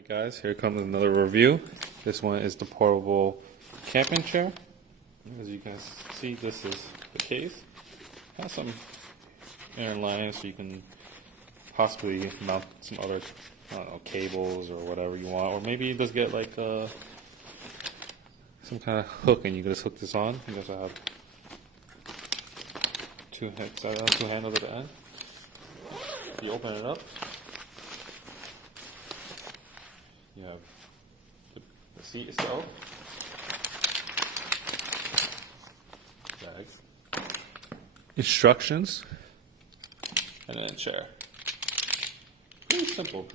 Alright guys, here comes another review. This one is the portable camping chair. As you can see, this is the case. It has some inner lining so you can possibly mount some other, I don't know, cables or whatever you want. Or maybe you just get like some kind of hook and you can just hook this on. You also have two handles at the end. You open it up. You have the seat itself, bag, instructions, and then a chair. Pretty simple,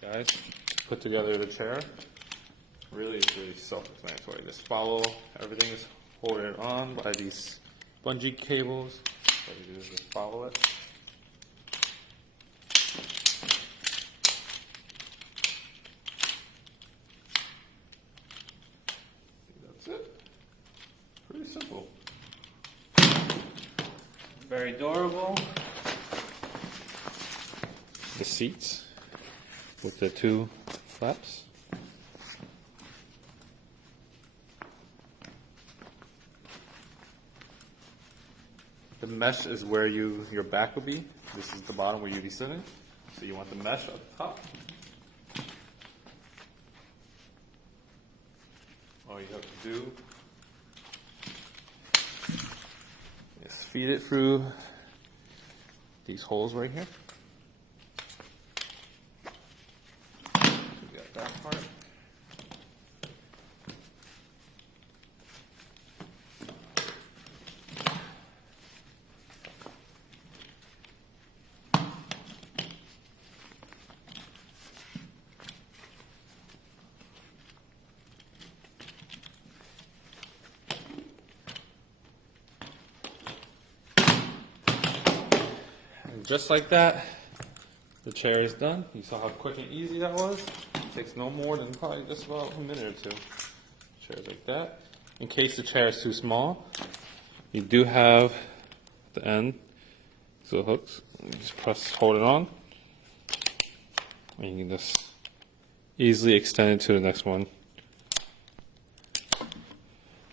Guys, put together the chair. Really self-explanatory. Just follow, everything is holding on by these bungee cables. All you do is just follow it. That's it. Pretty simple. Very durable. The seats with the two flaps. The mesh is where your back will be. This is the bottom where you'd be sitting. So you want the mesh up top. All you have to do is feed it through these holes right here. So we got that part. Just like that, the chair is done. You saw how quick and easy that was. It takes no more than probably just about a minute or two. Chairs like that. In case the chair is too small, you do have the end, so hooks. You just hold it on, and you can just easily extend it to the next one.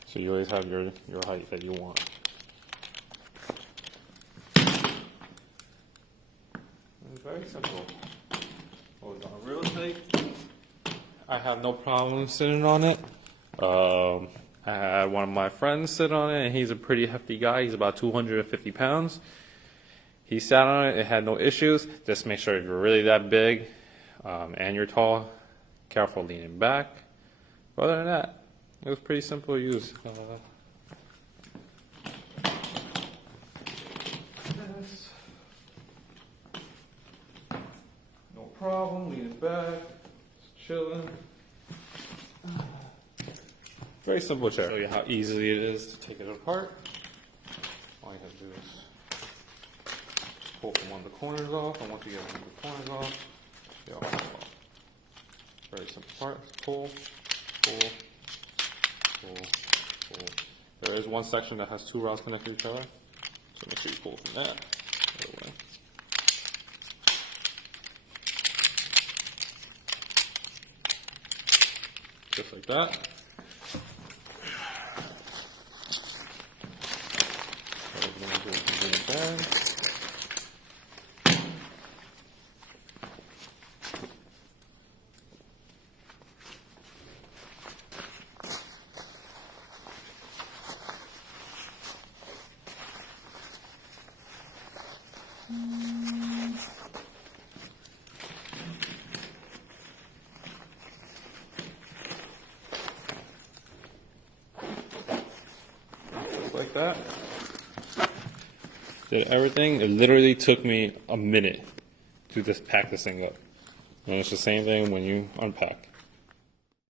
So you always have your height that you want. Very simple. Hold on real tight. I have no problem sitting on it. I had one of my friends sit on it, and he's a pretty hefty guy. He's about 250 pounds. He sat on it. It had no issues. Just make sure if you're really that big and you're tall, careful leaning back. But other than that, it was pretty simple to use. Problem, lean it back, just chilling. Very simple chair. I'll show you how easily it is to take it apart. All you have to do is pull from one of the corners off, and once you get one of the corners off, they all fall off. Very simple part. Pull, pull, pull, pull. There is one section that has two rods connected to each other, so make sure you pull from that. The other way. Just like that. Like that. Did everything. It literally took me a minute to just pack this thing up. And it's the same thing when you unpack.